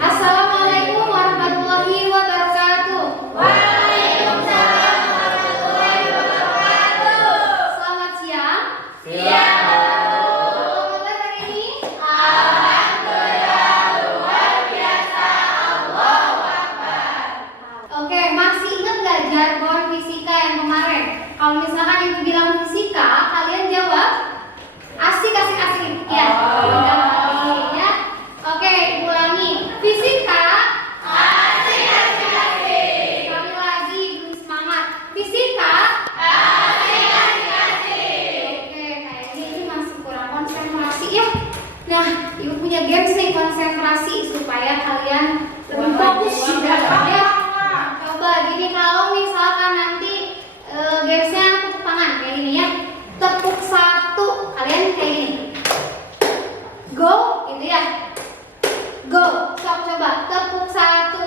Assalamualaikum warahmatullahi wabarakatuh. Waalaikumsalam warahmatullahi wabarakatuh. Selamat siang. Siang. Apa kabar hari ini? Alhamdulillah luar biasa. Allahu Akbar. Oke, masih ingat gak jargon fisika yang kemarin? Kalau misalkan ibu bilang fisika, kalian jawab asik. Ya. Ya. Oke, ulangi. Fisika. Asik. Sekali lagi, Ibu semangat. Fisika. Asik. Oke, kayaknya ini masih kurang konsentrasi ya. Nah, ibu punya games nih konsentrasi supaya kalian lebih fokus juga ya. Coba gini, kalau misalkan nanti gamesnya tepuk tangan kayak gini ya. Tepuk satu, kalian kayak gini. Go, gitu ya. Go, coba tepuk satu.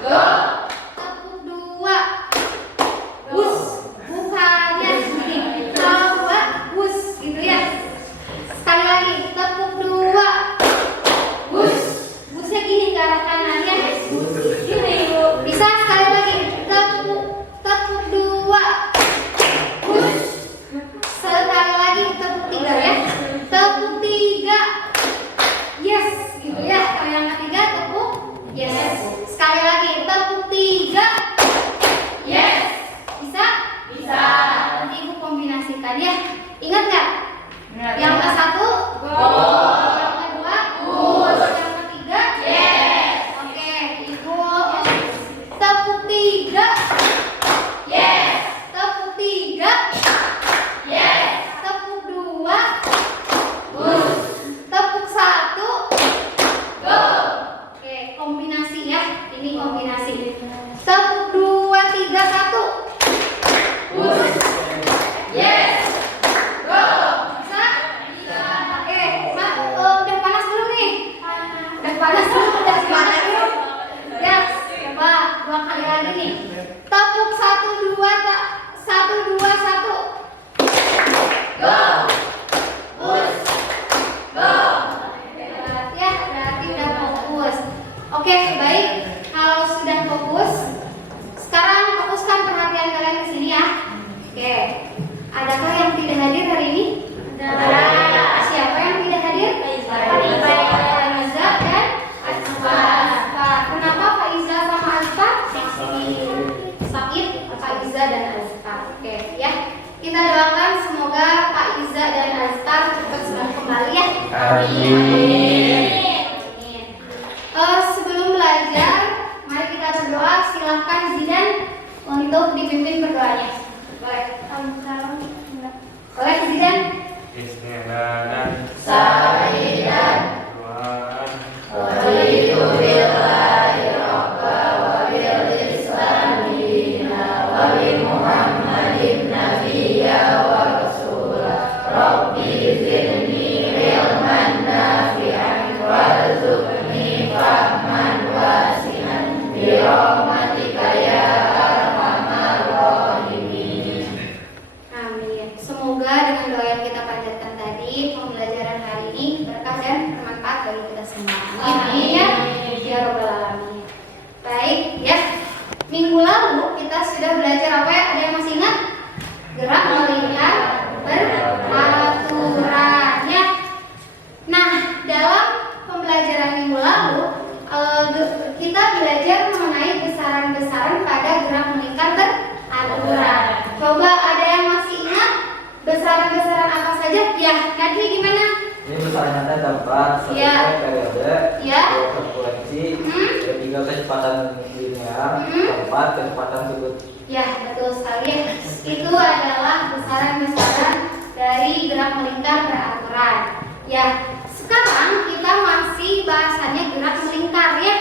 Go. Tepuk dua. Wus, bukannya gini. Coba wus, gitu ya. Sekali lagi, tepuk dua. Wus, wusnya gini ke arah kanan ya. Gini, bisa sekali lagi. Tepuk dua. Wus. Sekali lagi, tepuk tiga ya. Tepuk tiga. Yes, gitu ya. Kalau yang ketiga tepuk yes. Sekali lagi, tepuk tiga. Yes. Bisa? Bisa. Nanti ibu kombinasikan ya. Ingat nggak? Ingat. Yang ke satu, Go. yang kedua, Wus. yang ketiga, Yes. Oke, ibu tepuk tiga. Yes. Tepuk tiga. Yes. Tepuk dua. Wus. Tepuk satu. Go. Oke, kombinasi ya. Ini kombinasi. Tepuk dua, tiga, satu. Wus. Yes. Go. Bisa? Oke, udah panas belum nih? Udah panas belum? Udah panas belum? Ya, coba dua kali lagi nih. Tepuk satu, dua, satu, dua, satu. Go. Wus. Go. Ya, berarti udah fokus. Oke, baik. Kalau sudah fokus, sekarang fokuskan perhatian kalian ke sini ya. Oke. Adakah yang tidak hadir hari ini? Ada. Siapa yang tidak hadir? Faiza dan Azfar. Kenapa Faiza sama Azfar? Sakit Faiza dan Azfar. Oke, ya. Kita doakan semoga Pak Iza dan Azfar cepat sembuh kembali ya. Amin. Sebelum belajar, mari kita berdoa. Silahkan Zidan untuk dipimpin berdoanya. Boleh. Boleh Zidan. Bismillah. Sa'idan. Raditu billahi rabba wa bil islami dina wa bi Muhammadin nabiyya wa rasula. Rabbi zidni ilman nafi'an warzuqni fahman wasi'an bi rahmatika ya arhamar rahimin. Amin. Semoga dengan doa yang kita panjatkan tadi, pembelajaran hari ini berkah dan bermanfaat bagi kita semua. Amin ya. Ya Rabbal Alamin. Baik ya. Minggu lalu kita sudah belajar apa ya? Ada yang masih ingat? Gerak melingkar beraturan ya. Nah, dalam pembelajaran minggu lalu kita belajar mengenai besaran-besaran pada gerak melingkar beraturan. Coba ada yang masih ingat besaran-besaran apa saja? Ya, Nadri gimana? Ini besarannya ada 4, Iya. periode, Ya. frekuensi, ketiga kecepatan linear, Hmm. keempat kecepatan sudut. Ya, betul sekali. Itu adalah besaran-besaran dari gerak melingkar beraturan. Ya, sekarang kita masih bahasannya gerak melingkar ya.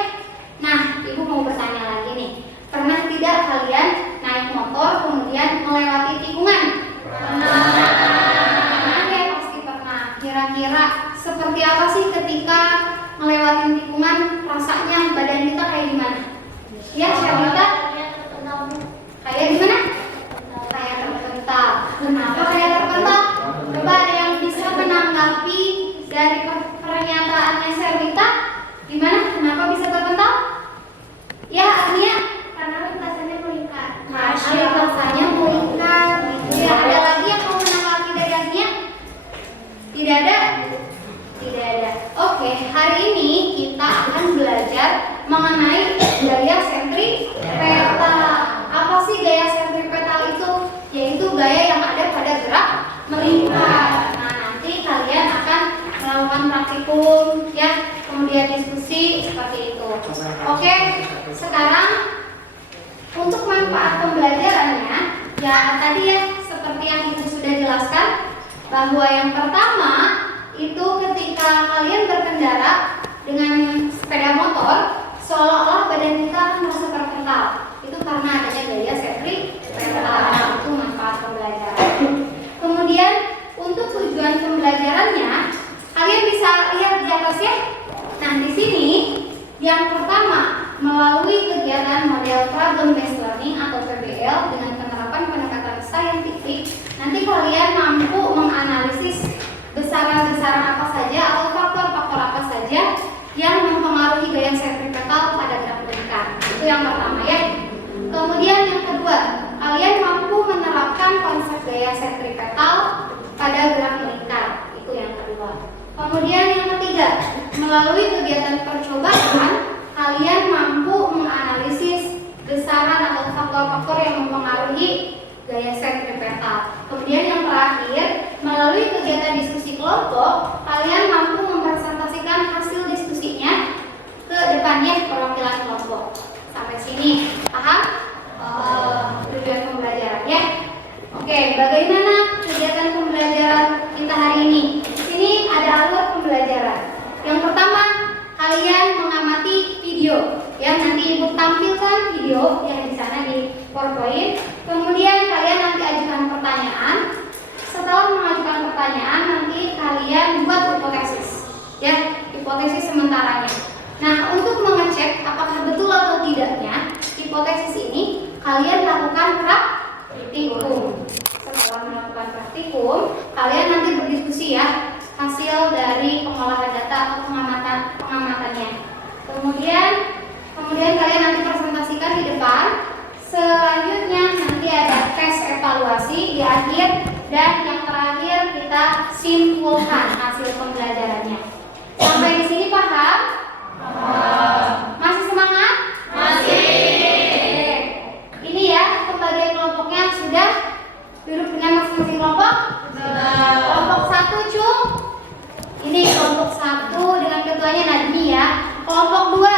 Nah, ibu mau bertanya lagi nih. Pernah tidak kalian naik motor kemudian melewati tikungan? Pernah ya, pasti pernah. Kira-kira seperti apa sih ketika melewati tikungan? Rasanya badan kita kayak gimana? Ya, Syarita? Kayak gimana? Kayak terpental. Kenapa kayak terpental? Coba ada yang bisa menanggapi dari pernyataannya Syarita? Gimana? diskusi seperti itu. Oke, sekarang untuk manfaat pembelajarannya, ya tadi ya seperti yang Ibu sudah jelaskan bahwa yang pertama itu ketika kalian berkendara dengan sepeda motor, seolah-olah badan kita merasa terpental. Itu karena adanya gaya sentripetal. Itu manfaat pembelajaran. Kemudian untuk tujuan pembelajarannya, kalian bisa lihat di atas ya. Nah, di sini yang pertama, melalui kegiatan model problem based learning atau PBL dengan penerapan pendekatan saintifik, nanti kalian mampu menganalisis besaran-besaran apa saja atau faktor-faktor apa saja yang mempengaruhi gaya sentripetal pada gerak melingkar. Itu yang pertama ya. Kemudian yang kedua, kalian mampu menerapkan konsep gaya sentripetal pada gerak melingkar. Itu yang kedua. Kemudian yang ketiga, melalui kegiatan percobaan, kalian mampu menganalisis besaran atau faktor-faktor yang mempengaruhi gaya sentripetal. Kemudian yang terakhir, melalui kegiatan diskusi kelompok, kalian mampu mempresentasikan hasil diskusinya ke depannya perwakilan kelompok. Sampai sini paham tujuan pembelajaran ya? Oke, bagaimana kegiatan pembelajaran kita hari ini? Di sini ada alur pembelajaran. Yang pertama, kalian mengamati video. Ya, nanti Ibu tampilkan video yang di sana di PowerPoint. Kemudian kalian nanti ajukan pertanyaan. Setelah mengajukan pertanyaan, nanti kalian buat hipotesis. Ya, hipotesis sementaranya. Nah, untuk mengecek apakah betul atau tidaknya hipotesis ini, kalian lakukan praktikum. Setelah melakukan praktikum, kalian nanti berdiskusi ya hasil dari pengolahan data atau pengamatannya. Kemudian kalian nanti presentasikan di depan. Selanjutnya nanti ada tes evaluasi di akhir, dan yang terakhir kita simpulkan hasil pembelajarannya. Sampai di sini paham? Masih semangat? Masih. Ini ya pembagian kelompoknya sudah duduk dengan masing-masing kelompok. Kelompok 1 Cung. Ini kelompok 1 dengan ketuanya Nadmi ya. Kelompok 2.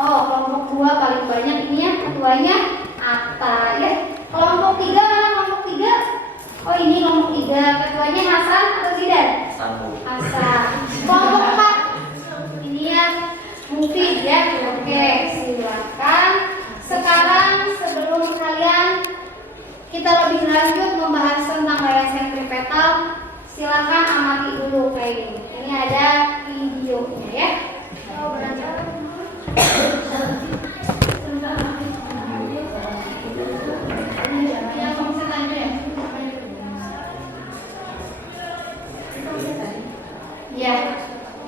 Oh, kelompok 2 paling banyak ini ya, ketuanya Atta ya. Kelompok 3 mana kelompok 3? Oh, ini kelompok 3, ketuanya Hasan atau Zidan? Hasan. Kelompok 4. Ini ya Mufid ya. Oke, silakan. Sekarang sebelum kalian kita lebih lanjut membahas tentang gaya sentripetal, silakan amati dulu kayak gini. Ini ada videonya ya. Ya,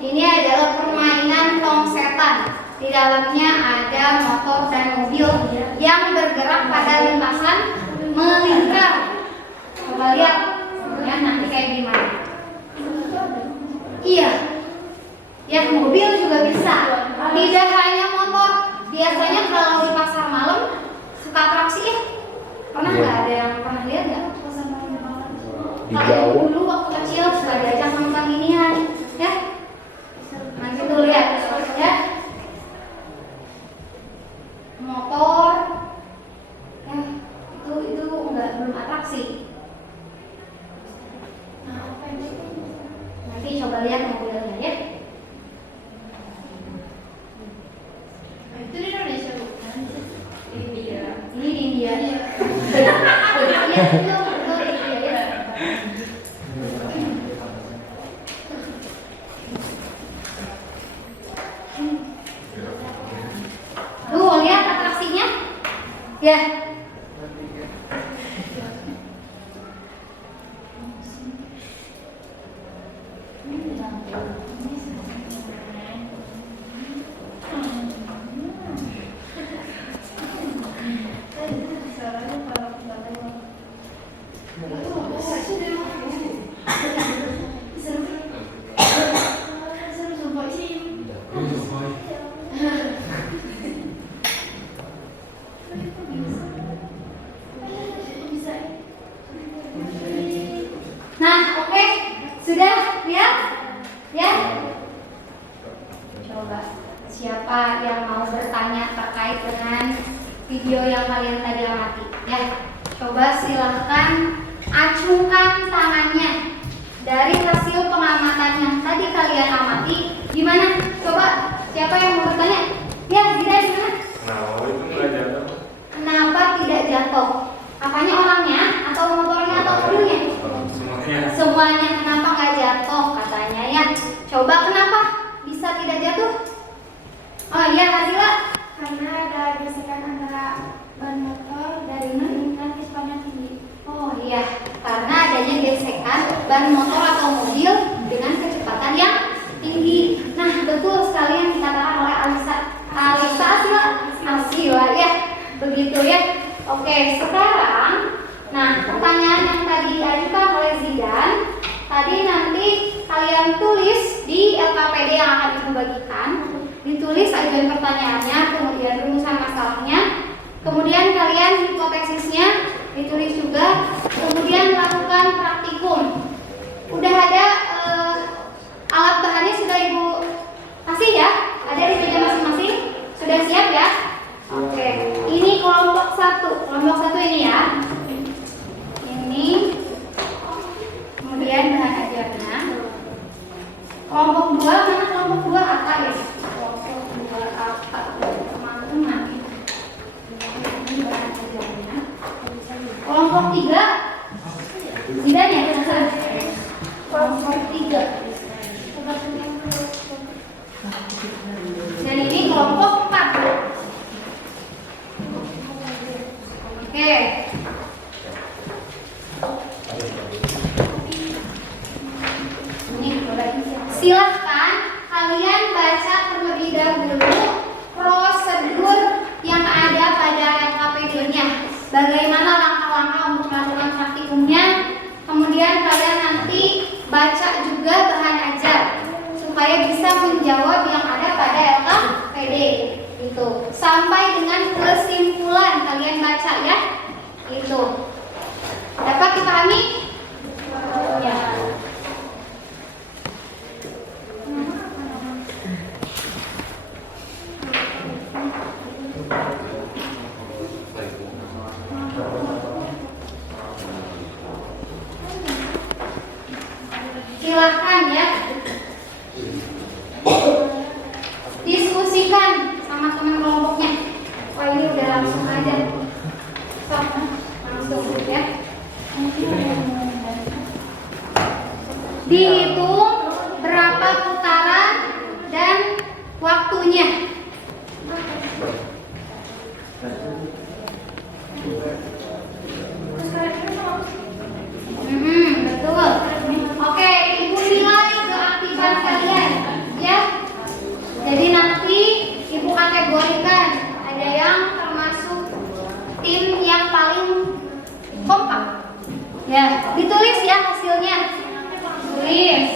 ini adalah permainan tong setan. Di dalamnya ada motor dan mobil yang bergerak pada lintasan melingkar. Coba lihat ya nanti kayak gimana. Iya, ya mobil juga bisa. Tidak hanya motor. Biasanya kalau di pasar malam suka atraksi ya. Pernah nggak ada yang pernah lihat nggak? Kalau dulu waktu kecil suka diajak nonton ginian, ya. Nanti tuh lihat, ya. Motor, ya itu belum atraksi. Nanti coba lihat mobilnya ya. Itu di Indonesia bukan? India. Ini di India. Iya, betul India ya. Tuh lihat atraksinya. Ya. siapa yang mau bertanya terkait dengan video yang kalian tadi amati. Ya, coba silahkan acungkan tangannya. Dari hasil pengamatan yang tadi kalian amati, gimana? Coba siapa yang mau bertanya? Ya, Zidan gimana? Nah, itu nggak jatuh. Kenapa tidak jatuh? Apanya, orangnya atau motornya atau mobilnya? Semuanya. Semuanya. Kenapa nggak jatuh katanya ya? Coba kenapa bisa tidak jatuh? Oh iya, Hazila. Karena ada gesekan antara ban motor dari meningkat kecepatan tinggi. Oh iya, karena adanya gesekan ban motor atau mobil dengan kecepatan yang tinggi. Nah, betul sekali yang dikatakan oleh Asila ya. Begitu ya. Oke, sekarang pertanyaan yang tadi diajukan oleh Zidan, tadi nanti kalian tulis di LKPD yang akan ibu bagikan. Ditulis ajuan pertanyaannya, kemudian rumusan masalahnya, kemudian kalian hipotesisnya ditulis juga, kemudian lakukan praktikum. Udah ada alat bahannya sudah ibu kasih ya? Ada di meja masing-masing? Sudah siap ya? Oke, ini kelompok 1. Kelompok 1 ini ya. Ini. Kemudian bahan ajarnya. Kelompok 2, mana kelompok 2 apa ya? Kelompok 2 apa? Teman-teman. Ini bahan ajarnya. Kelompok 3. Tidak ya? Kelompok 3. Dan ini kelompok 4. Oke. Silahkan kalian baca terlebih dahulu prosedur yang ada pada LKPD-nya. Bagaimana langkah-langkah untuk melakukan praktikumnya. Kemudian kalian nanti baca juga bahan ajar supaya bisa menjawab yang ada pada LKPD. Itu sampai dengan kesimpulan kalian baca ya. Itu dapat dipahami? Ya. Silahkan ya diskusikan sama teman kelompoknya. Wah, ini udah langsung aja. Sok, langsung ya. Dihitung berapa putaran dan waktunya. Betul. Oke, ibu nilai keaktifan kalian ya. Jadi nanti ibu kategorikan, ada yang termasuk tim yang paling kompak. Ya, ditulis ya hasilnya. Tulis.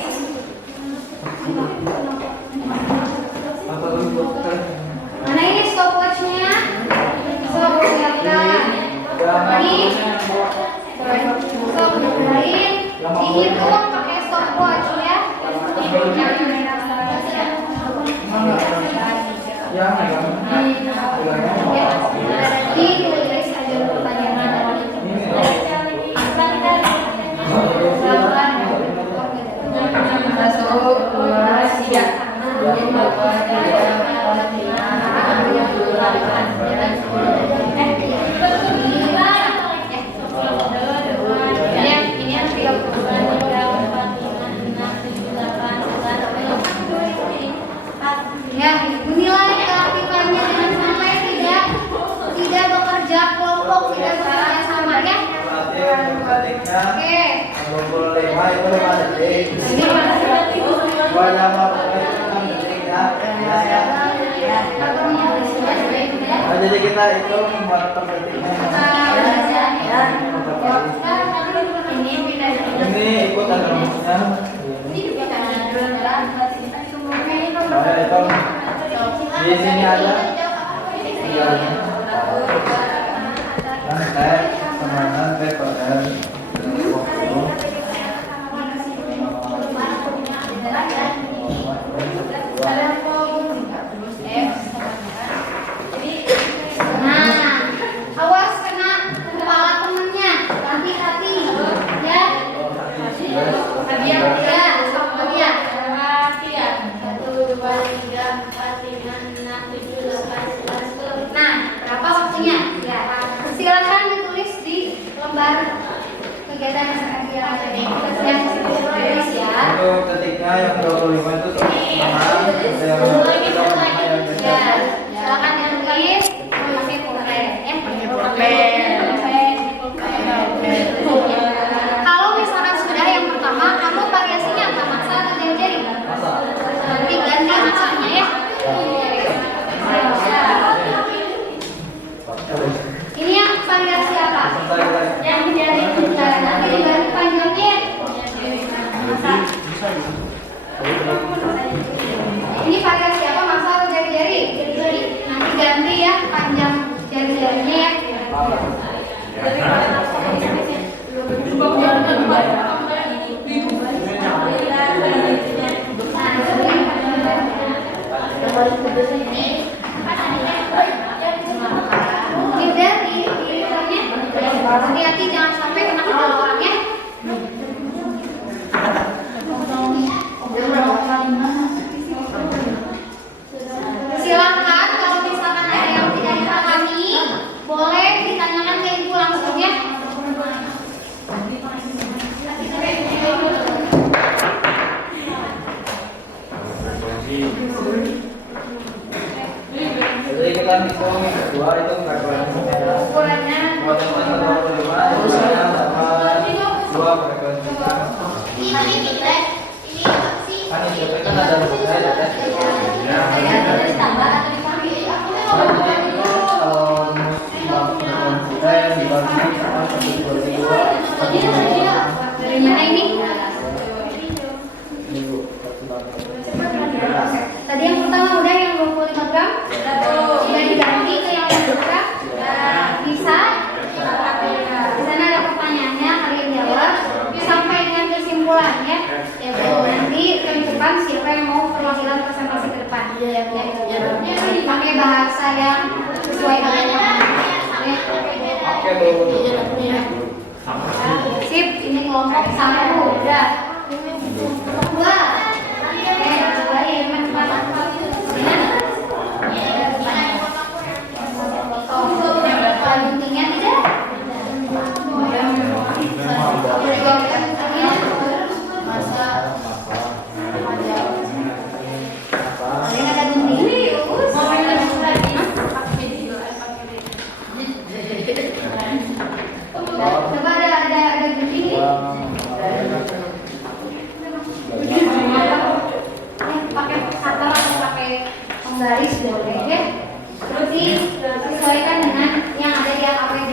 Mana ini stopwatchnya? Sok siapkan. Ini sok dengerin. Dihitung pakai stopwatch ya. Ditulis aja pertanyaan. Ya, menilai keaktifannya dengan sampai tidak bekerja kelompok, tidak bekerja sama ya. Oke. 25 itu 5 detik. Jadi kita hitung buat per detiknya. Ini ikut ada rumusnya. Di sini ada lantai permainan PPR. Nah, berapa waktunya? Ya, silakan ditulis di lembar kegiatan masyarakat yang ditulis ya. Itu ketiknya yang 25 itu sama yang Ya, silakan ditulis pakai pulpen ya. Kalau misalkan sudah yang pertama, kamu variasinya apa? Masa atau jari-jari? Nanti ganti masanya ya. Ini yang variasi apa? Yang jari. Nanti diganti panjangnya. Ini variasi apa? Masa atau jari-jari? Nanti ganti ya panjang jari-jarinya ya. Hati-hati jangan sampai kena kepala orang ya. Silakan kalau misalkan ada yang tidak dipahami, boleh ditanyakan ke ibu langsung ya. Jadi kita hitung dua itu nggak kurang Ukurannya buat yang paling 25 misalnya dapat 2 frekuensi kan di DP kan ada saya ya teh. Jadi itu kalau frekuensi saya dibagi sama 1/22 dari mana ini? Tadi yang pertama udah yang 25 gram. Sudah diganti ke yang 20 gram. Bisa. Di sana ada pertanyaannya, kalian jawab. Sampai dengan kesimpulannya. Ya, nanti ke depan siapa yang mau perwakilan presentasi ke depan. Pakai bahasa yang sesuai dengan Oke Bu. sip, ini kelompok 1 udah. 2. Guntingnya tidak? Ada gunting? Coba ada gunting nih. Pakai cutter atau pakai penggaris boleh ya. Terus disesuaikan dengan yang ada di APD.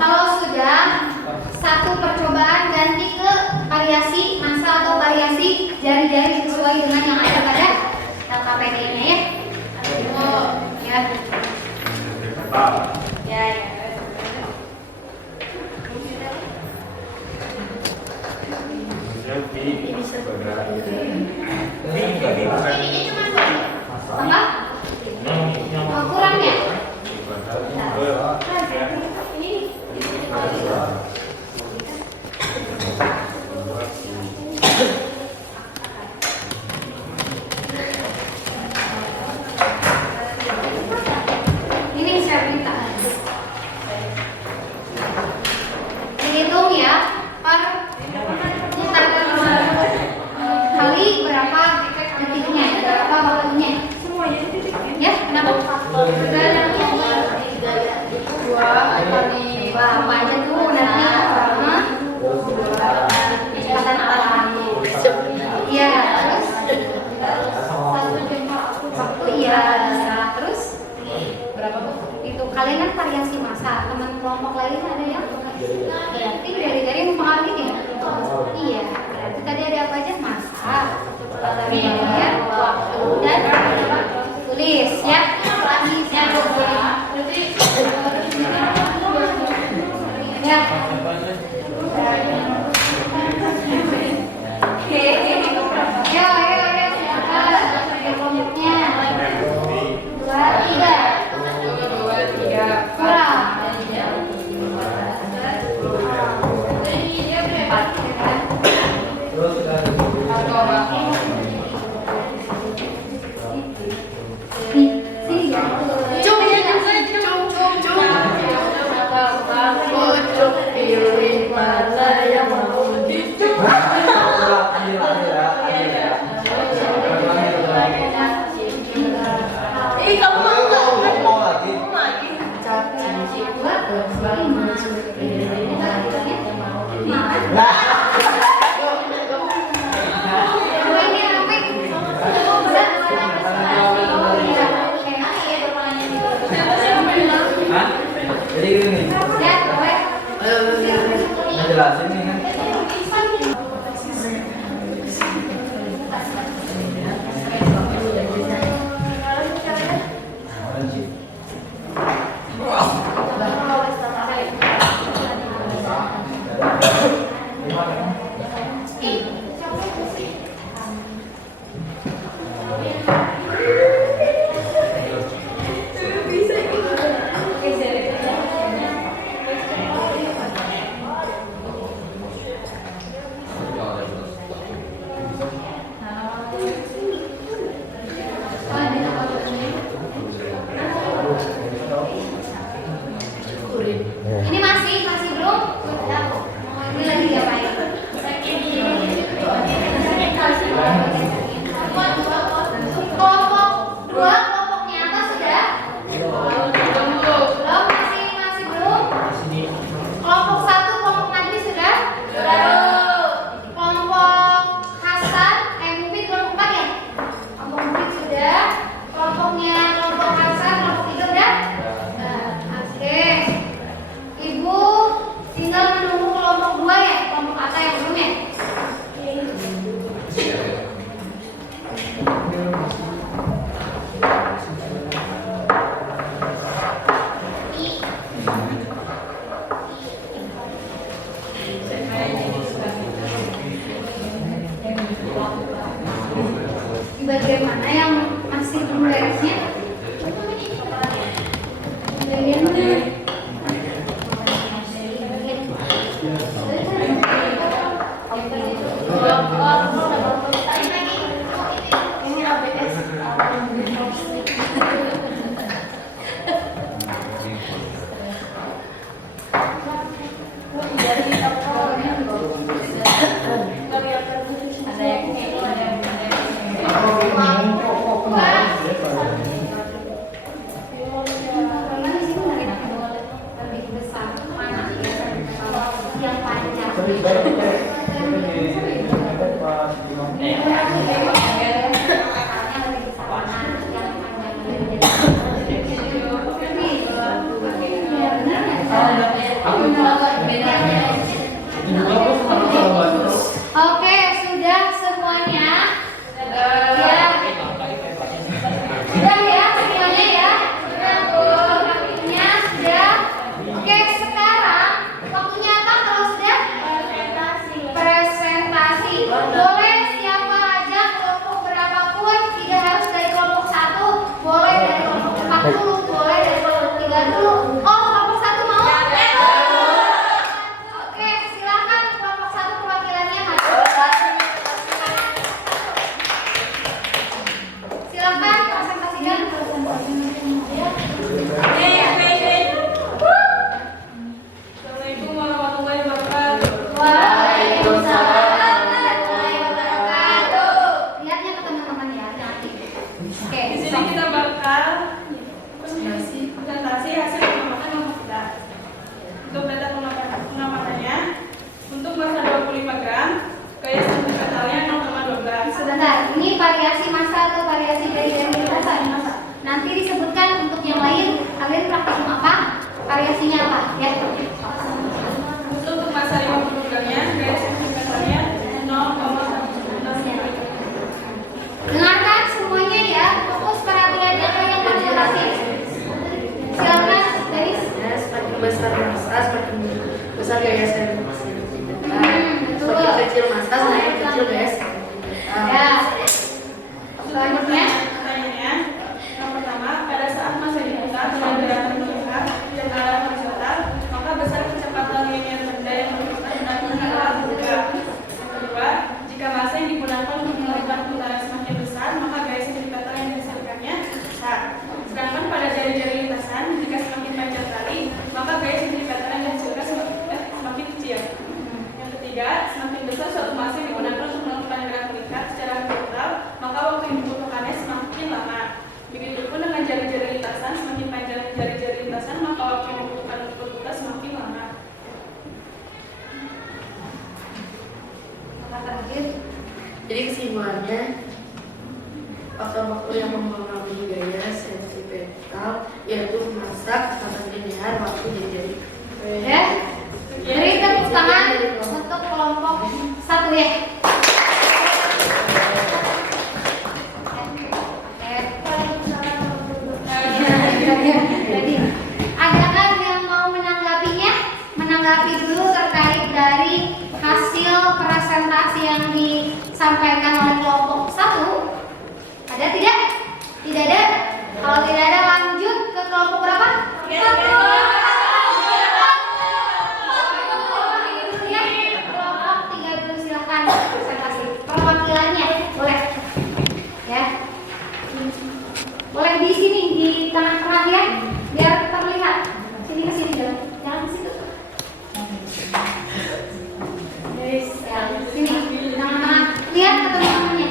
Kalau sudah satu percobaan ganti ke variasi massa atau variasi jari-jari sesuai dengan yang ada pada LKPD-nya ya. Ya. Ya. Apa? Ukurannya? Ini saya minta dihitung ya per kali berapa detiknya, berapa waktunya. Ya, kenapa? Dua kali apa aja tuh nanti sama Ini apa? Hah? Jadi gini. Lihat, Boy. Ngejelasin nih kan. Ini masih belum? Ini lagi diapain? Kelompoknya apa sudah? Belum, masih belum? Kelompok 1, kelompok Najmi sudah? Kelompok Hasan, Mufid kelompok 4 ya? Kelompok Mufid sudah. Kelompok Hasan, kelompok 3 udah? Oke. Ibu tinggal menunggu kelompok 2 ya? Kelompok Ata yang belum ya? Di bagian mana yang masih belum beresnya? Bagian mana? Oke, sudah semuanya? Ya. Sudah ya semuanya ya? Waktunya sudah. Oke, sekarang waktunya apa kalau sudah? Presentasi. Boleh siapa aja kelompok berapapun, tidak harus dari kelompok 1. Boleh dari kelompok 4 dulu, boleh dari kelompok 3 dulu. Oh, kelompok 1 mau? Oke, silakan kelompok 1 perwakilannya maju. Silakan presentasikan. Assalamualaikum warahmatullahi wabarakatuh. Waalaikumsalam warahmatullahi wabarakatuh. Lihatnya ke teman-teman ya, jangan tidur. Oke, Di sini kita bakal presentasi hasil pengamatan nomor kita. Untuk data pengamatannya, untuk massa 25 gram, gaya sentripetalnya 0,12. sebentar. Ini variasi massa atau variasi dari massa? Nanti disebutkan untuk yang lain, kalian praktikum apa? Variasinya apa? Ya. Untuk massa 50 gramnya, gaya sentripetalnya 0,1. Dengarkan semuanya ya, fokus perhatiannya ke yang presentasi. Silakan, Denis. Semakin besar massa, semakin besar gaya sentripetal. Betul. Semakin kecil massa, semakin kecil gaya sentripetal. Ya. Selanjutnya. Pertanyaannya, yang pertama, pada saat massa diputar dengan gerakan melihat yang arah horizontal, maka besar kecepatan linear benda yang berputar benar-benar berubah. Yang kedua, jika massa yang digunakan untuk melakukan putaran semakin besar, maka gaya sentripetal yang dihasilkannya besar. Sedangkan pada jari-jari lintasan, jika semakin panjang tali, maka gaya sentripetal yang dihasilkan semakin kecil. Yang ketiga, semakin besar suatu massa yang digunakan untuk melakukan gerak mengikat secara horizontal, maka waktu yang dibutuhkannya semakin lama. Begitupun dengan jari-jari lintasan, semakin panjang jari-jari lintasan, maka waktu yang dibutuhkan untuk berputar semakin lama. Lanjut. Jadi kesimpulannya, faktor-faktor yang mempengaruhi gaya sentimental yaitu masa, kecepatan linear, waktu, jadi. Ya. Beri tepuk tangan untuk kelompok 1 ya. Jadi, adakah yang mau menanggapinya? Menanggapi dulu terkait dari hasil presentasi yang disampaikan oleh kelompok 1. Ada tidak? Tidak ada. Kalau tidak ada, lanjut ke kelompok berapa? Kelompok 3 dulu, silakan presentasi perwakilannya, boleh ya. Boleh di sini di tengah-tengah ya, biar terlihat. Sini ke sini dong, jangan ke situ. Ya, sini di tengah-tengah. Lihat ke teman-temannya.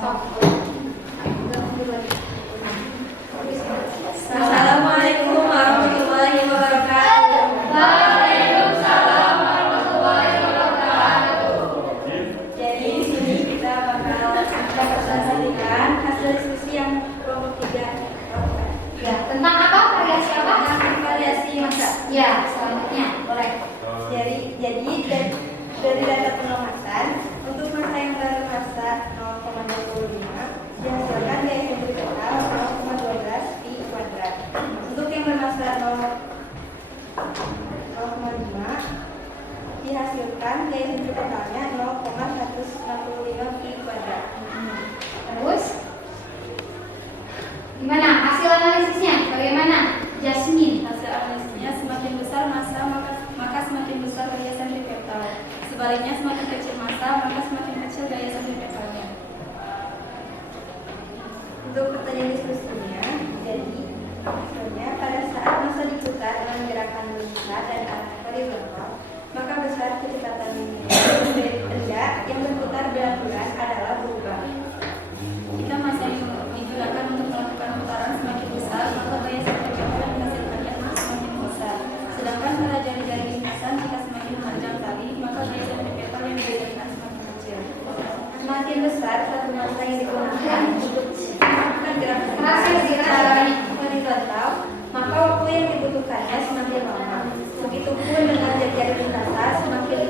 Sok. Assalamualaikum warahmatullahi wabarakatuh. Waalaikumsalam warahmatullahi wabarakatuh. Jadi di sini kita bakal mempresentasikan hasil diskusi yang kelompok 3 lakukan. Ya, tentang apa? Variasi apa? Variasi masa. Ya, selanjutnya boleh. Dari data pengamatan untuk masa yang baru masa 0,25 dihasilkan gaya sentripetal 0,12 pi kuadrat. Untuk yang bermasa 0,5 dihasilkan gaya sentripetalnya 0,165 pi kuadrat. Terus gimana hasil analisisnya? Bagaimana? Jasmine. Hasil analisisnya semakin besar masa maka semakin besar gaya sentripetal. Sebaliknya semakin kecil masa maka semakin kecil gaya sentripetalnya. Untuk pertanyaan diskusinya, jadi misalnya pada saat masa diputar dengan gerakan melingkar dan arah horizontal, maka besar kecepatan benda yang berputar beraturan adalah berubah. Jika masa yang digunakan untuk melakukan putaran semakin besar, maka gaya sentripetal yang dihasilkannya semakin besar. Sedangkan pada jari-jari lintasan jika semakin panjang tali, maka gaya sentripetal yang dihasilkan semakin kecil. Semakin besar satu masa yang digunakan untuk melakukan gerakan secara horizontal, maka waktu yang dibutuhkannya semakin lama. Begitupun dengan jari-jari lintasan semakin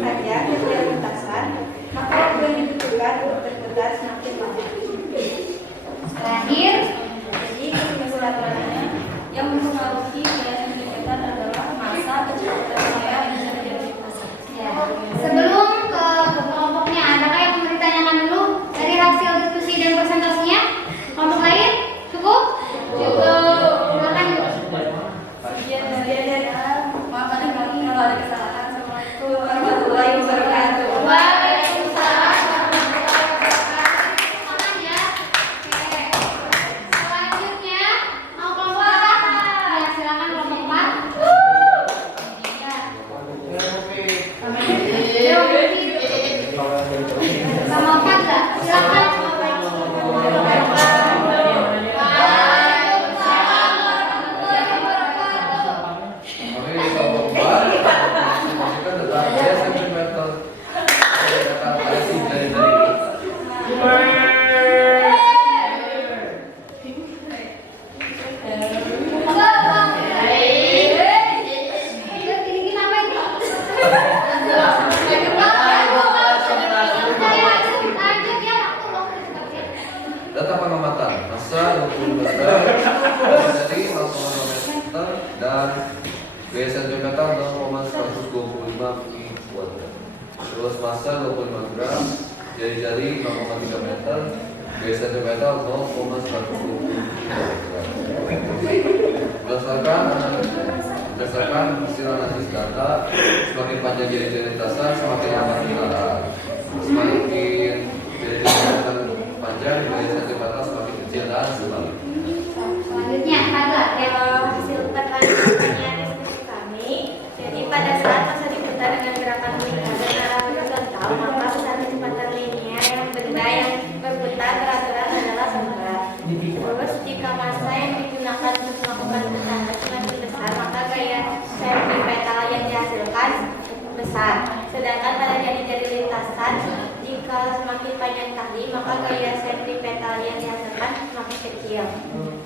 panjang jari-jari lintasan, maka waktu yang dibutuhkan untuk berputar semakin lama. Terakhir, Jadi kesimpulannya yang mempengaruhi gaya sentripetal adalah masa, kecepatan cahaya, dan jari-jari lintasan. ya. Sebelum ke kelompoknya, adakah yang mau ditanyakan dulu dari hasil diskusi dan presentasinya? Kelompok lain? Cukup? Cukup. Silakan. Sekian dari maaf ada kalau ada kesalahan. Assalamualaikum warahmatullahi wabarakatuh. Waalaikumsalam warahmatullahi wabarakatuh. Semangat ya. Oke. Selanjutnya mau kelompok apa? Ya, silakan kelompok 4. Ya. Sama 4 enggak? Silakan. Waalaikumsalam warahmatullahi wabarakatuh. Oke, kelompok 4 masukkan tentang gaya sentimental kata variasi dari data pengamatan masa 20 meter dari 0,2 meter dan gaya sentimetal 0,125 pi kuadrat. Terus masa 25 gram, jari-jari 0,3 meter, gaya sentimetal 0,120 pi kuadrat. Berdasarkan hasil analisis data, semakin panjang jari-jari lintasan, semakin lambat putaran. Semakin jari-jari lintasan panjang, gaya sentimetal semakin kecil dan sebaliknya. Selanjutnya, Kagak ya. Hasil pertanyaan diskusi kami, jadi pada saat masa diputar dengan gerakan melingkar dan arah horizontal, maka besar kecepatan linear yang benda yang berputar beraturan adalah sebelah. Terus jika masa yang digunakan untuk melakukan putaran semakin besar, maka gaya sentripetal yang dihasilkan besar. Sedangkan pada jari-jari lintasan, jika semakin panjang tali, maka gaya sentripetal yang dihasilkan semakin kecil.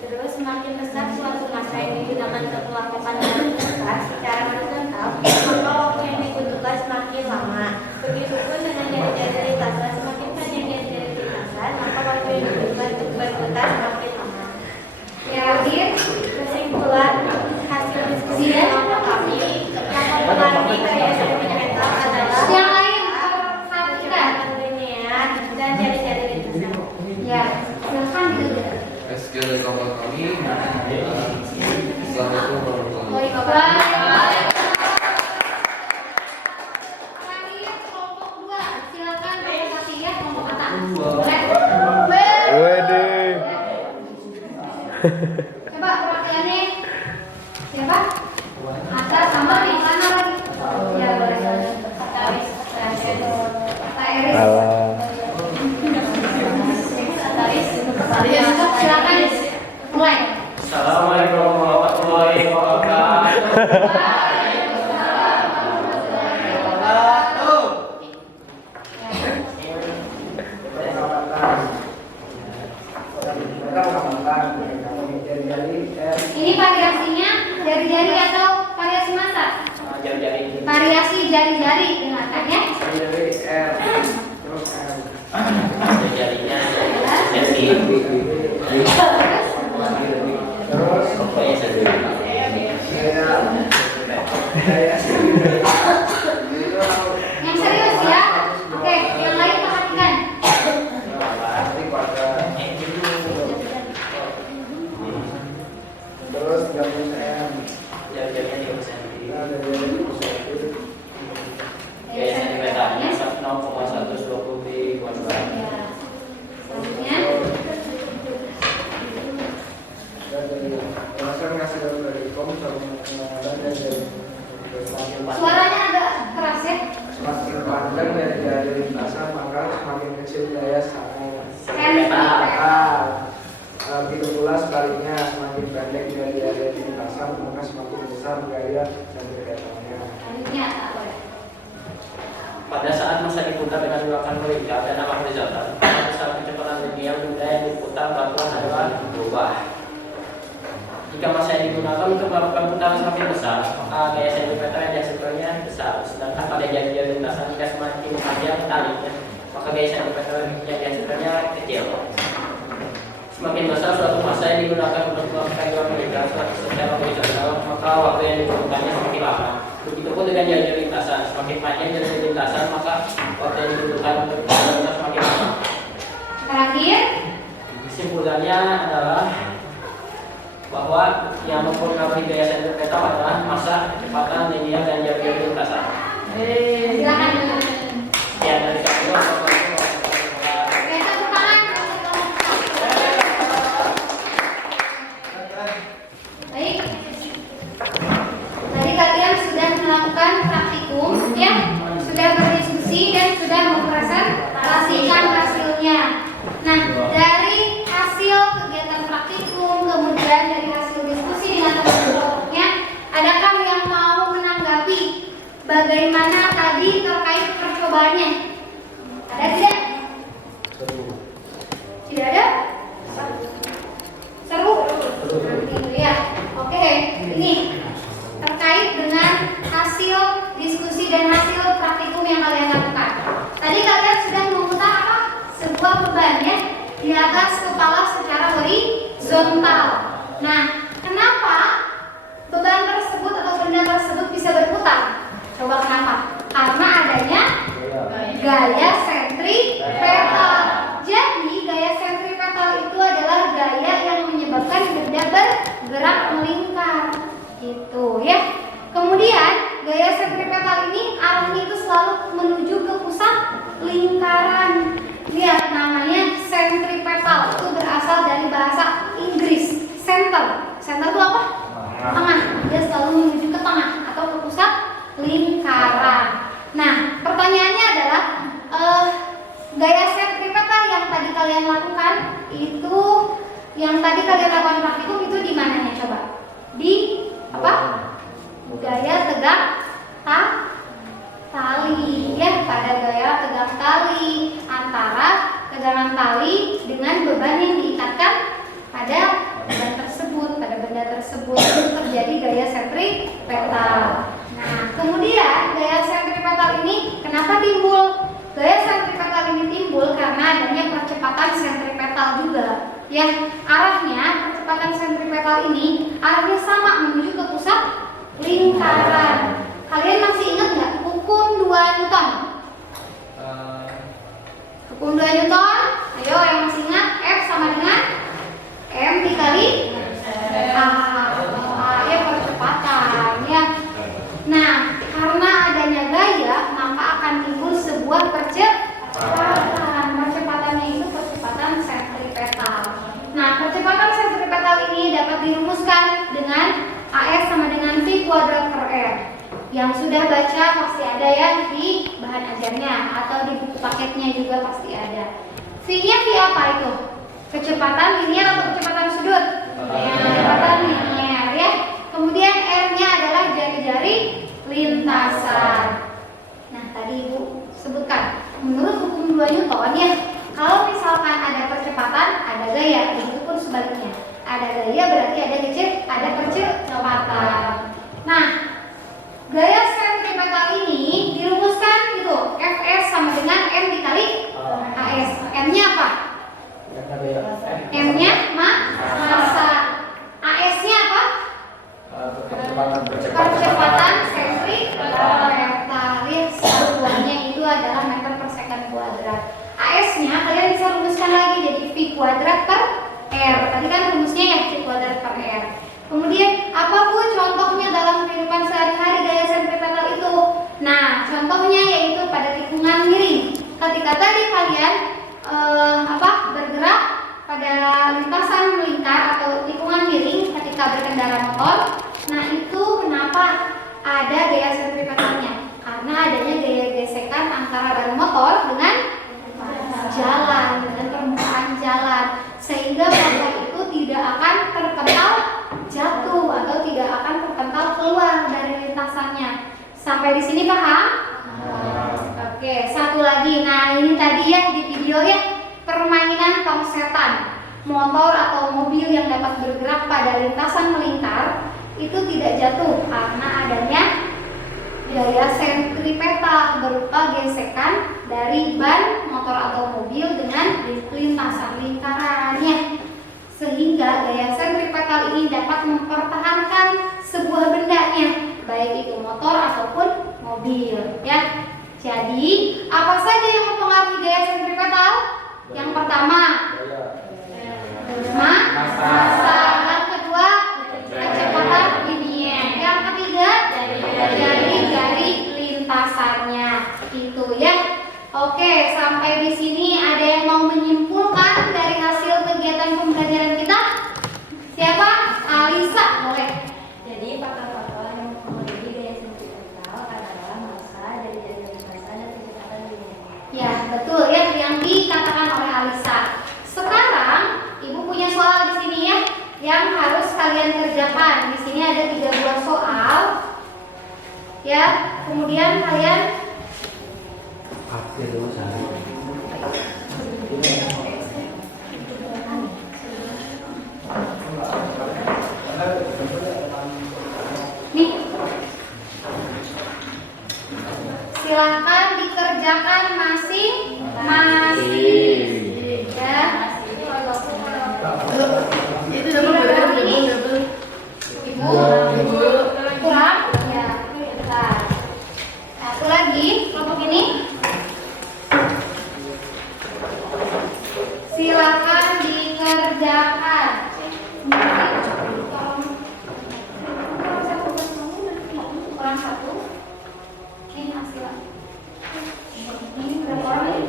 Terus semakin besar suatu massa yang digunakan untuk melakukan gerakan besar secara horizontal, maka waktu yang dibutuhkan semakin lama. Begitupun dengan jari-jari lintasan, semakin panjang jari-jari lintasan, maka waktu yang dibutuhkan untuk berputar semakin lama. Terakhir, Kesimpulan hasil diskusi kelompok kami yang mempengaruhi gaya sentripetal adalah yang lain perhatikan. kecepatan linear dan jari-jari lintasan. Ya, silakan dulu. Sekian dari kelompok kami. Assalamualaikum warahmatullahi wabarakatuh. Baik. Terakhir kelompok 2, silakan presentasi ya kelompok atas. Wede. Coba perhatiannya. Siapa? Atas sama yang sana lagi. Ya boleh. Kata Eris. Kata Eris. Alah. Kata Eris. Ya, silakan mulai. Assalamualaikum warahmatullahi wabarakatuh. Ini variasinya jari-jari atau variasi massa? Variasi jari-jari dengarkan ya. Yang serius ya. Oke, yang lain perhatikan. Terus 30 cm. Kayak sentimeternya. Ya. Selanjutnya. Suaranya agak keras ya. Semakin panjang dari lintasan maka semakin kecil daya saring. Sentripetal. Begitu pula sebaliknya, semakin pendek dari lintasan maka semakin besar gaya sentripetalnya. Selanjutnya tak boleh. Pada saat massa diputar dengan gerakan melingkar dan arah horizontal, pada saat kecepatan linear benda yang diputar batuan adalah berubah. Jika massa yang digunakan untuk melakukan putaran semakin besar, maka gaya sentripetal yang dihasilkannya besar. Sedangkan pada jari-jari lintasan jika semakin panjang talinya, maka gaya sentripetal yang dihasilkannya kecil. Semakin besar suatu massa yang digunakan untuk melakukan gerakan melingkar secara horizontal, maka waktu yang dibutuhkannya semakin lama. Begitupun dengan jari-jari lintasan, semakin panjang jari-jari lintasan, maka waktu yang dibutuhkan untuk berputar semakin lama. Terakhir. Kesimpulannya adalah bahwa yang mempengaruhi gaya sentripetal adalah massa, kecepatan linear dan jari-jari lintasan. Silakan. Ya, dari kami. Oke, tepuk tangan. Baik. Tadi kalian sudah melakukan praktikum, ya, sudah berdiskusi dan sudah mempresentasikan hasilnya. Nah, dari hasil kegiatan praktikum, kemudian dari hasil diskusi dengan teman-temannya, adakah yang mau menanggapi bagaimana tadi terkait percobaannya? Ada tidak? Tidak ada? Seru? Ya, oke. Ini terkait dengan hasil diskusi dan hasil praktikum yang kalian lakukan. Tadi kalian sudah memutar apa? Sebuah beban ya di atas kepala secara horizontal. Nah, kenapa beban tersebut atau benda tersebut bisa berputar? Coba kenapa? Karena adanya gaya sentripetal. Jadi gaya sentripetal itu adalah gaya yang menyebabkan benda bergerak melingkar, gitu ya. Kemudian gaya sentripetal ini arahnya itu selalu menuju ke pusat lingkaran. Lihat namanya sentripetal, itu berasal dari bahasa Inggris. Center itu apa? Tengah. Dia selalu menuju ke tengah atau ke pusat lingkaran. Nah, pertanyaannya adalah gaya sentripetal yang tadi kalian lakukan itu, yang tadi kalian lakukan praktikum itu di mananya coba? Di apa? Gaya tegak tali ya, pada gaya tegang tali antara tegangan tali dengan beban yang diikatkan pada beban tersebut, pada benda tersebut. Itu terjadi gaya sentripetal. Nah, kemudian gaya sentripetal ini kenapa timbul? Gaya sentripetal ini timbul karena adanya percepatan sentripetal juga. Ya, arahnya percepatan sentripetal ini arahnya sama menuju ke pusat lingkaran. Kalian masih ingat nggak hukum 2 Newton? Hukum 2 Newton. Ayo, yang masih ingat, F sama dengan M dikali ya, percepatan ya. Nah, karena adanya gaya maka akan timbul sebuah percepatan. Percepatannya itu percepatan sentripetal. Nah, percepatan sentripetal ini dapat dirumuskan dengan AS sama dengan V kuadrat per R. Yang sudah baca pasti ada ya di bahan ajarnya atau di buku paketnya juga pasti ada. V-nya V apa itu? Kecepatan linier atau kecepatan sudut? Kecepatan linier ya. Kemudian R-nya adalah jari-jari lintasan. Nah, tadi Ibu sebutkan, menurut hukum 2 Newton ya, kalau misalkan ada percepatan, ada gaya, begitu pun sebaliknya. Ada gaya berarti ada percepatan. Nah, gaya sentripetal ini dirumuskan gitu, Fs sama dengan M dikali AS. M-nya apa? M-nya massa. AS-nya apa? Percepatan sentripetal. Ya, satuannya itu adalah meter per second kuadrat. AS-nya kalian bisa rumuskan lagi jadi V kuadrat per R. Tadi kan rumusnya ya V kuadrat per R. Kemudian apa Bu contohnya dalam kehidupan sehari-hari gaya sentripetal itu? Nah, contohnya yaitu pada tikungan miring. Ketika tadi kalian bergerak pada lintasan melingkar atau tikungan miring ketika berkendara motor, nah itu kenapa ada gaya sentripetalnya? Karena adanya gaya gesekan antara ban motor dengan jalan, dengan permukaan jalan, sehingga motor itu tidak akan terpental jatuh atau tidak akan terpental keluar dari lintasannya. Sampai di sini paham? Oke, satu lagi. Nah, ini tadi ya di video ya, permainan tongsetan. Motor atau mobil yang dapat bergerak pada lintasan melingkar itu tidak jatuh karena adanya gaya sentripetal berupa gesekan dari ban motor atau mobil dengan lintasan lingkarannya, sehingga gaya sentripetal ini dapat mempertahankan sebuah bendanya, baik itu motor ataupun mobil ya. Jadi apa saja yang mempengaruhi gaya sentripetal? Yang pertama massa, yang kedua kecepatan linier, yang ketiga jari-jari lintasannya itu ya. Oke, sampai di sini ada yang mau menyimpulkan dari hasil kegiatan pembelajaran kita? Siapa? Alisa, boleh. Jadi faktor-faktor yang mempengaruhi gaya sentripetal adalah massa, jari-jari lintasan, dan kecepatan linier. Ya, betul ya yang dikatakan oleh Alisa. Sekarang Ibu punya soal di sini ya yang harus kalian kerjakan. Di sini ada 3 buah soal. Ya, kemudian kalian nih, silakan dikerjakan masing-masing ya. Itu double ini. Ibu kurang ya. Bentar. Satu lagi kelompok ini. Silakan dikerjakan. Kurang satu. Ini hasil. Ini berapa orang ini?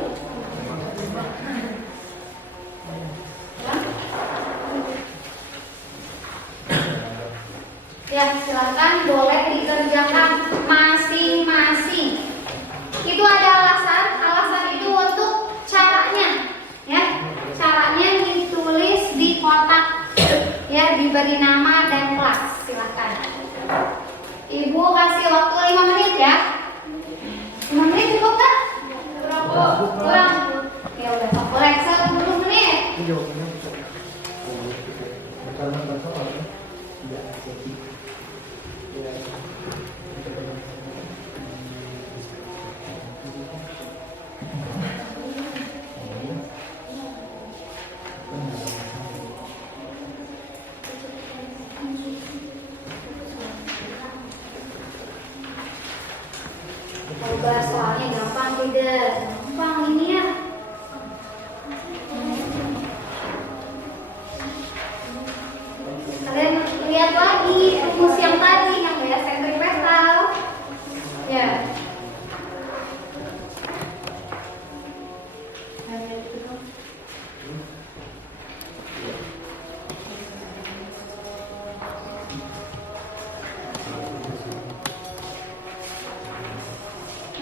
Ya, silakan boleh dikerjakan masing-masing. Itu ada alasan. Alasan itu untuk caranya, ya. Caranya ditulis di kotak, ya, diberi nama dan kelas. Silakan. Ibu kasih waktu 5 menit ya. 5 menit udah gampang ini ya. Kalian lihat lagi rumus yang tadi yang gaya sentripetal. Ya.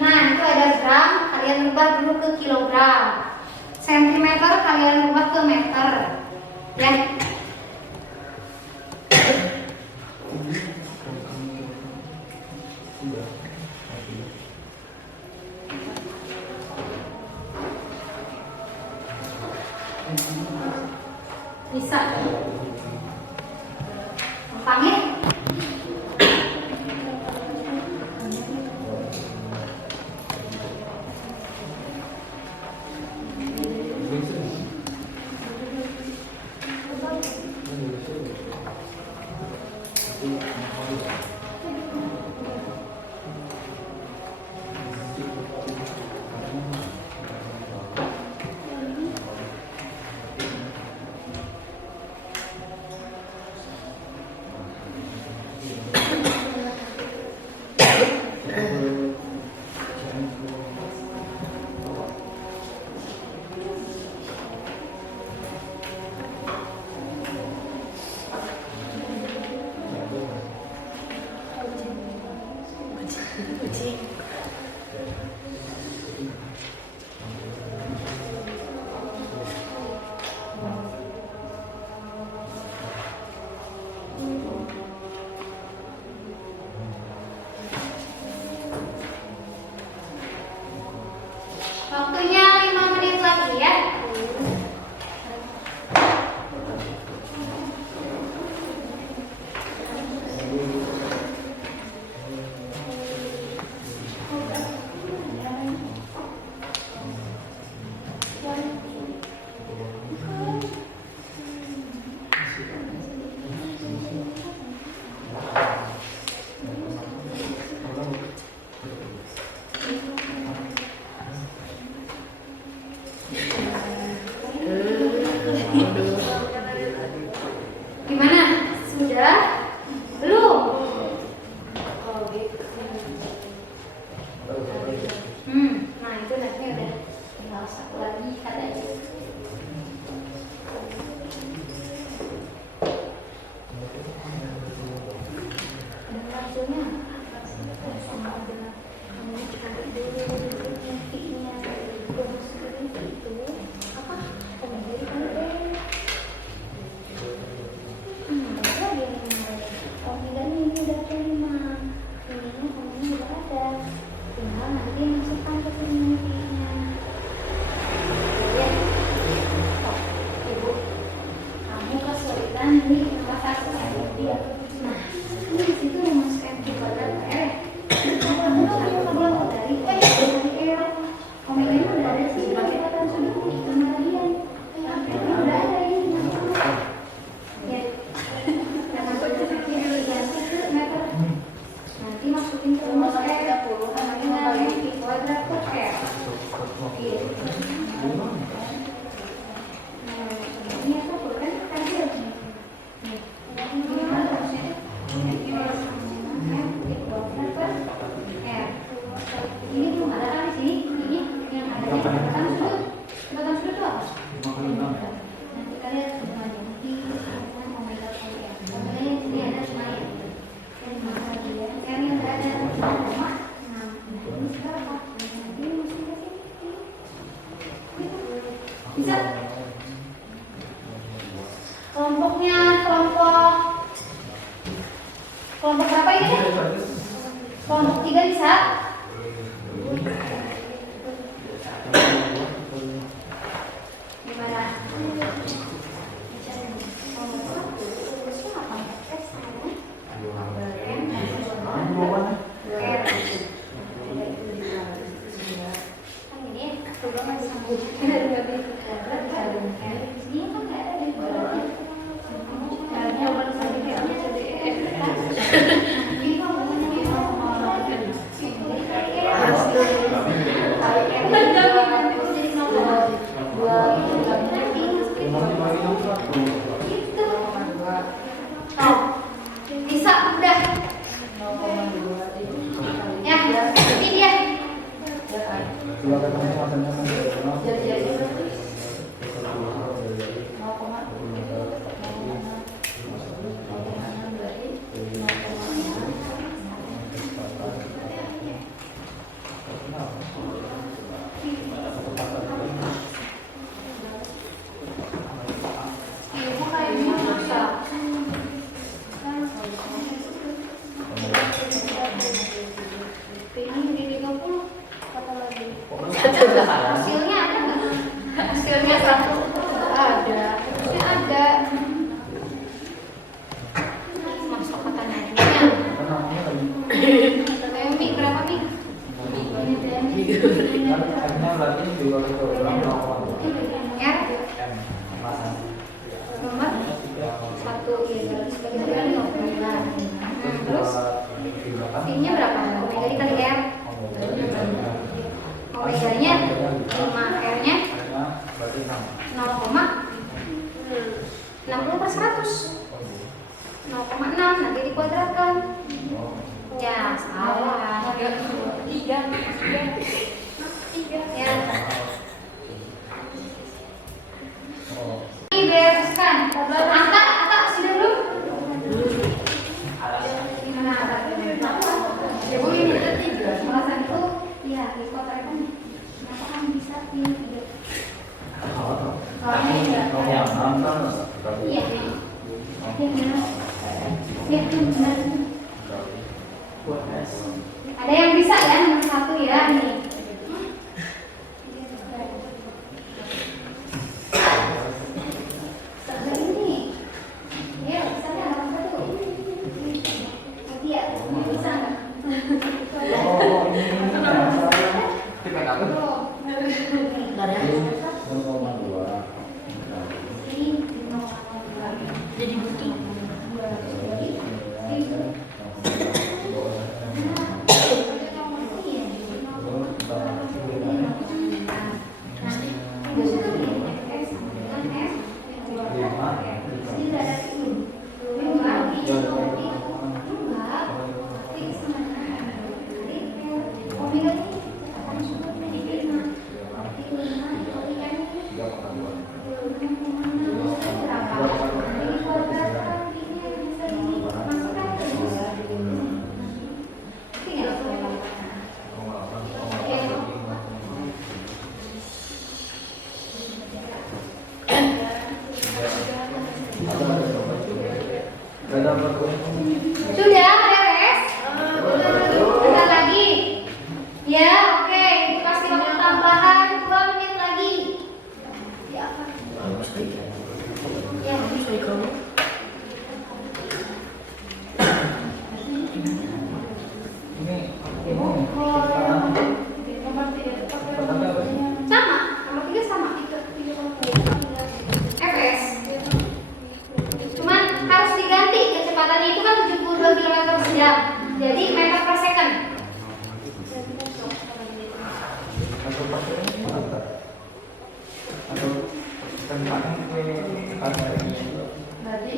Nah, itu ada gram, kalian rubah dulu ke kilogram. Sentimeter kalian rubah ke meter. Ya. Bisa. Gampang ya? Waktunya 5 menit lagi ya. Gimana? Sudah? Belum? Nah itu nanti udah tinggal satu lagi katanya. Dan hasilnya sama aja. Kamu cari dulu nantinya itu apa? Dari omega ini udah terima, ininya omega udah ada, tinggal nanti masukkan ke sini nantinya. Ya, oh, ibu, kamu kesulitan ini masak MT. Nah, ini di situ masuk MT badan kamu belum dari omega ini udah ada sih, kelihatan sudah kemudian, udah ada ini. Ya. Nanti masukin ke rumus R 30 namanya I kuadrat per R. Ini apa tuh kan tadi ya? Gimana terusnya? I kuadrat per R. Ini belum ada kan di sini? Ini yang ada di jembatan sudut. Jembatan sudut itu apa? Nanti kalian semuanya di omega kali ya. Omega ini ada semuanya. Dan masa dia yang ada koma. Nah, ini berapa? Nanti mesti ke sini. Bisa? Kelompoknya kelompok berapa ini? Kelompok 3 bisa? Gimana? Ini Silakan masanya Jadi berarti 30 apa lagi? Ada. Hasilnya ada nggak? Hasilnya satu Ada. hasilnya ada. Masuk pertanyaannya. Tembi berapa nih? Artinya berarti juga itu R nomor 1 ya sebagai nomor. Terus T-nya berapa? Omega dikali R. Omega-nya 5, R-nya 0,60/100. 0,6 nanti dikuadratkan. Ya, salah. 3. Ya. Ini bereskan. Angka sudah belum? Ya Bu, ini ada 3. Alasan itu ya dikotakan. Kenapa kan bisa ini tidak? Soalnya enggak. Iya. Ya, benar. Ada yang bisa ya nomor 1 ya nih. Sebelah ini. Ya, bisa ya nomor 1. Iya, bisa enggak? Jadi butuh. Sudah beres? Bentar lagi. Ya, oke. Itu pasti waktu tambahan 2 menit lagi. Ya, apa? Ya, sama. Nomor 3 sama. FS. Cuman harus diganti kecepatannya itu kan 72 km per jam. Jadi meter per second. Berarti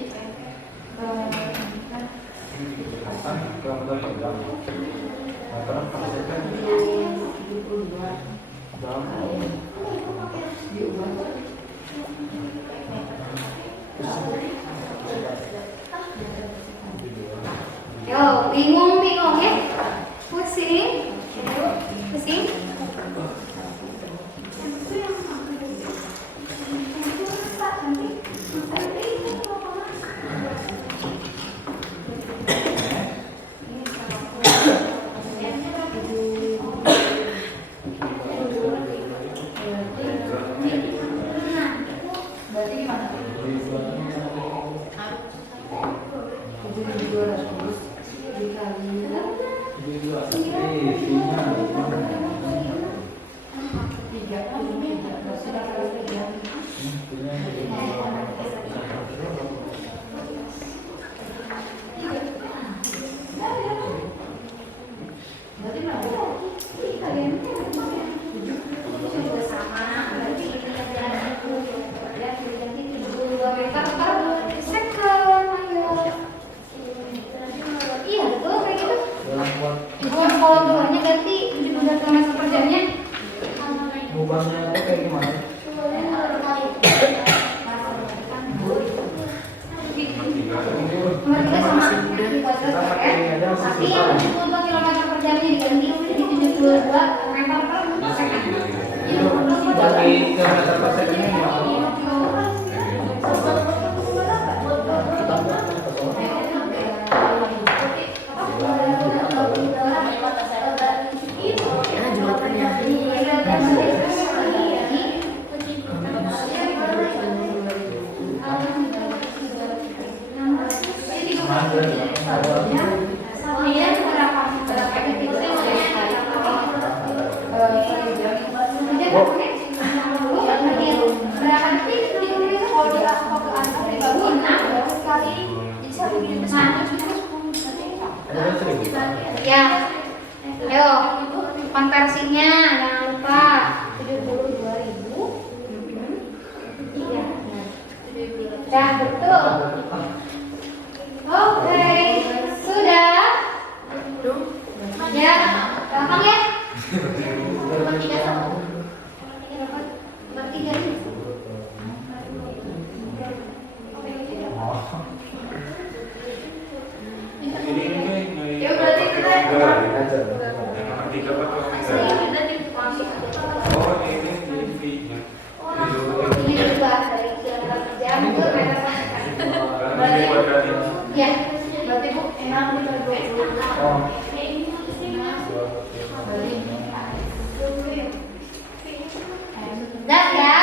Yo, bingung ya? Pusing. Pusing. berarti gimana? 7.200 dikali Iya betul kayak gitu. Kalau keluarnya ganti 72 km per jamnya perubahannya itu kayak gimana? Nomor 3 sama tapi yang 72 km per jamnya diganti jadi 72 km per second. Dari kilometer per secondnya gimana? Ya, ayo konversinya jangan lupa 72.000. Iya, dah betul. Oke, sudah. Ya, gampang ya. Nomor 3 sama. Nomor 3. Ya berarti kita Ini juga dari kilometer per jam ke meter per second. Ya, berarti Bu enak nih kalau 20. dah ya,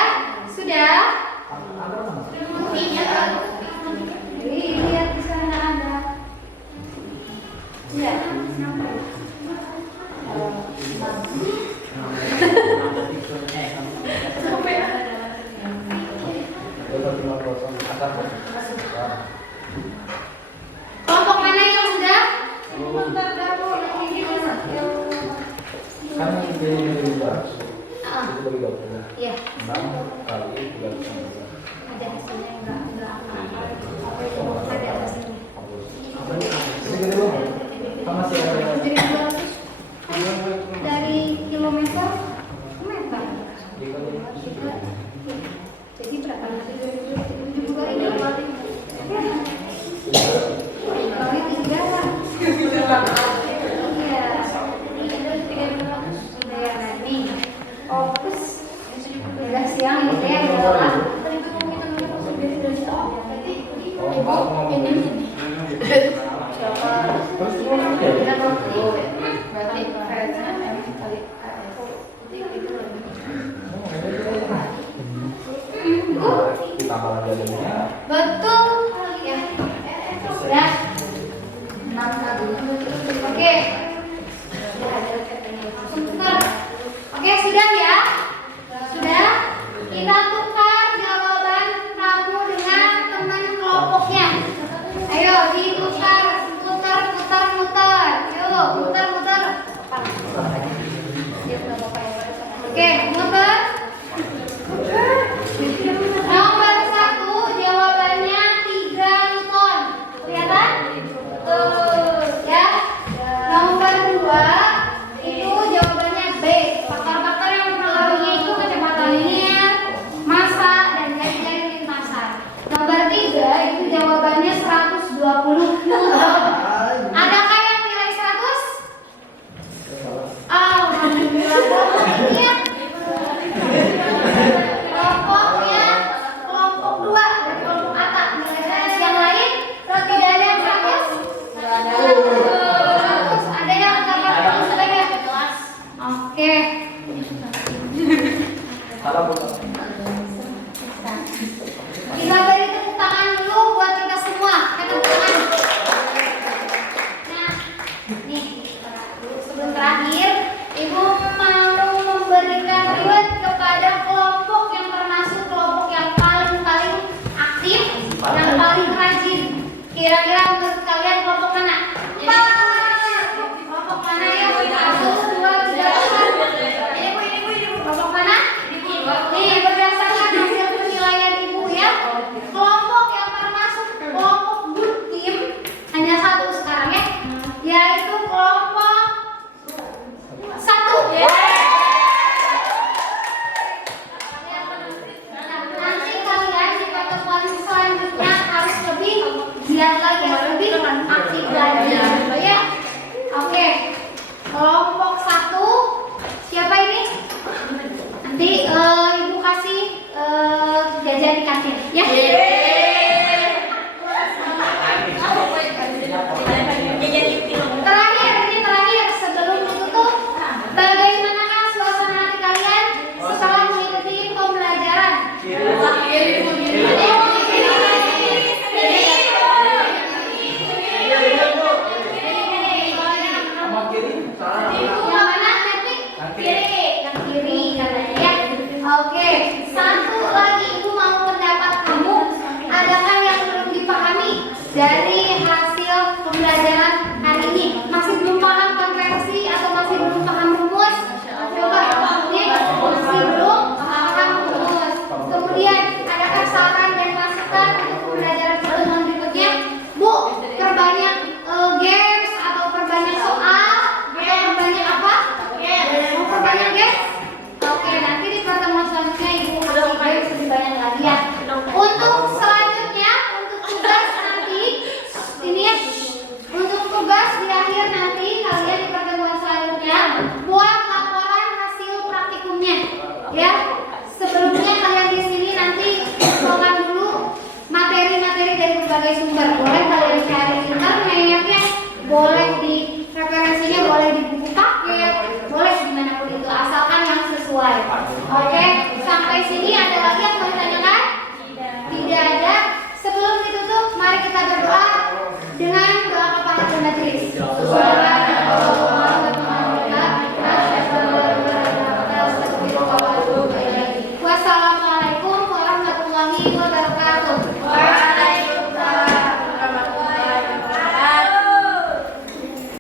sudah. Lihat di sana ada. Ya. Kelompok mana yang sudah? Kan ini juga itu bagi 20. Iya. 6 kali 3 Ada hasilnya enggak apa-apa. Ada hasilnya. Dari kilometer ke meter. Jadi berapa? 72.000 kali 3 lah. Iya. Udah ya nih. Fokus. Udah siang ini saya adalah betul ya. Sudah. Oke. Oke, sudah ya. Sudah. Kita tukar jawaban kamu dengan teman kelompoknya. Ayo ditukar, putar. Ayo, putar. Oke, muter. Nomor 1 jawabannya 3 Newton. Kelihatan? Tuh, ya. Nomor 2 itu jawabannya B. Faktor-faktor yang mempengaruhi itu kecepatan linear, massa, dan garis lintasan. Nomor 3 itu jawabannya 120 Newton. Adakah yang nilai 100? Alhamdulillah. Iya. Kelompoknya kelompok 2 dan kelompok Ata nilai 100. Yang lain tidak ada yang 100? Ada yang nggak pakai lagi? Oke. Kita beri tepuk tangan dulu buat kita semua. Tepuk tangan. Nah, nih sebelum terakhir, Ibu mau memberikan reward kepada kelompok yang termasuk kelompok yang paling aktif, yang paling rajin. Kira-kira menurut kalian kelompok mana? Kelompok mana ya? 1, 2, 3, 4. Ini kelompok mana? Nih, berdasarkan hasil penilaian Ibu ya, kelompok yang termasuk kelompok good team hanya 1 sekarang ya, yaitu kelompok 1. Ya. Terakhir sebelum ditutup, bagaimanakah suasana hati kalian setelah mengikuti pembelajaran? Yang mana nanti? Yang kiri katanya ya. Oke, satu lagi ibu mau pendapat kamu. Adakah yang belum dipahami dari hasil pembelajaran hari ini? Masih belum paham konversi atau masih belum paham rumus? Coba ini masih belum paham rumus. Kemudian adakah saran dan masukan untuk pembelajaran pertemuan berikutnya? Bu, perbanyak games atau perbanyak soal atau perbanyak apa? Mau perbanyak games? Oke, nanti di pertemuan selanjutnya ibu kasih games lebih banyak lagi ya. Untuk selanjutnya, untuk tugas nanti ini ya. Untuk tugas di akhir nanti kalian di pertemuan selanjutnya buat laporan hasil praktikumnya. Ya, sebelumnya kalian di sini nanti bukan dulu materi-materi dari berbagai sumber. Boleh kalian cari di internet ya, boleh di referensinya, boleh di buku paket, boleh dimanapun itu asalkan yang sesuai. Oke, sampai sini ada lagi yang